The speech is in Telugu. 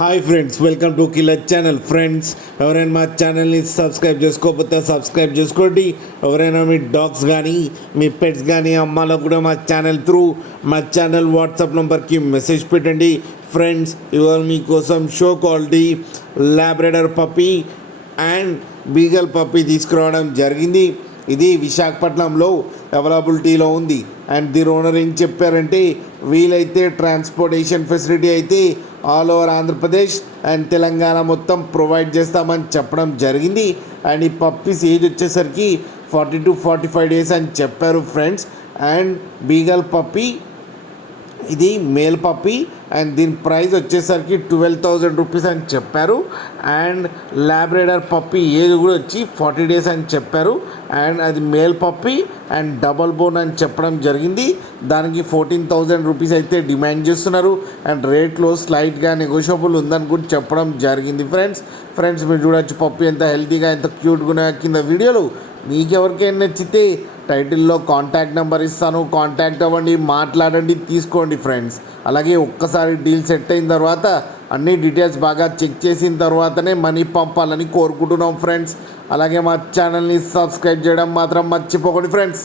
Hi friends, welcome to killer channel. Friends, ఎవరైనా మా ఛానల్ని సబ్స్క్రైబ్ చేసుకోకపోతే సబ్స్క్రైబ్ చేసుకోండి. ఎవరైనా మీ డాగ్స్ కానీ మీ పెట్స్ కానీ అమ్మాలకు కూడా మా ఛానల్ వాట్సాప్ నెంబర్కి మెసేజ్ పెట్టండి. ఫ్రెండ్స్, ఇవాళ మీకోసం show quality Labrador puppy and beagle puppy తీసుకురావడం జరిగింది. ఇది విశాఖపట్నంలో అవైలబిలిటీలో ఉంది. అండ్ దీని ఓనర్ ఏం చెప్పారంటే, వీలైతే ట్రాన్స్పోర్టేషన్ ఫెసిలిటీ అయితే all over Andhra Pradesh and Telangana మొత్తం ప్రొవైడ్ చేస్తామని చెప్పడం జరిగింది. అండ్ ఈ పప్పీస్ ఏజ్ వచ్చేసరికి 40 to 45 డేస్ అని చెప్పారు ఫ్రెండ్స్. అండ్ బీగల్ పప్పీ ఇది మేల్ పప్పీ అండ్ దీని ప్రైస్ వచ్చేసరికి 12,000 రూపీస్ అని చెప్పారు. అండ్ లాబ్రడార్ పప్పీ ఏజ్ కూడా వచ్చి 40 డేస్ అని చెప్పారు. అండ్ అది male puppy and double bone అని చెప్పడం జరిగింది. దానికి 14,000 రూపీస్ అయితే డిమాండ్ చేస్తున్నారు. అండ్ రేట్లో స్లైట్గా నెగోషియబుల్ ఉందని కూడా చెప్పడం జరిగింది. ఫ్రెండ్స్ మీరు చూడొచ్చు పప్పీ ఎంత హెల్తీగా ఎంత క్యూట్గా కింద వీడియోలు. మీకు ఎవరికైనా నచ్చితే టైటిల్లో కాంటాక్ట్ నెంబర్ ఇస్తాను, కాంటాక్ట్ అవ్వండి, మాట్లాడండి, తీసుకోండి ఫ్రెండ్స్. అలాగే ఒక్కసారి డీల్ సెట్ అయిన తర్వాత అన్ని డీటెయిల్స్ బాగా చెక్ చేసిన తర్వాతనే మనీ పంపాలని కోరుకుంటున్నాం ఫ్రెండ్స్. అలాగే మా ఛానల్ని సబ్స్క్రైబ్ చేయడం మాత్రం మర్చిపోకండి ఫ్రెండ్స్.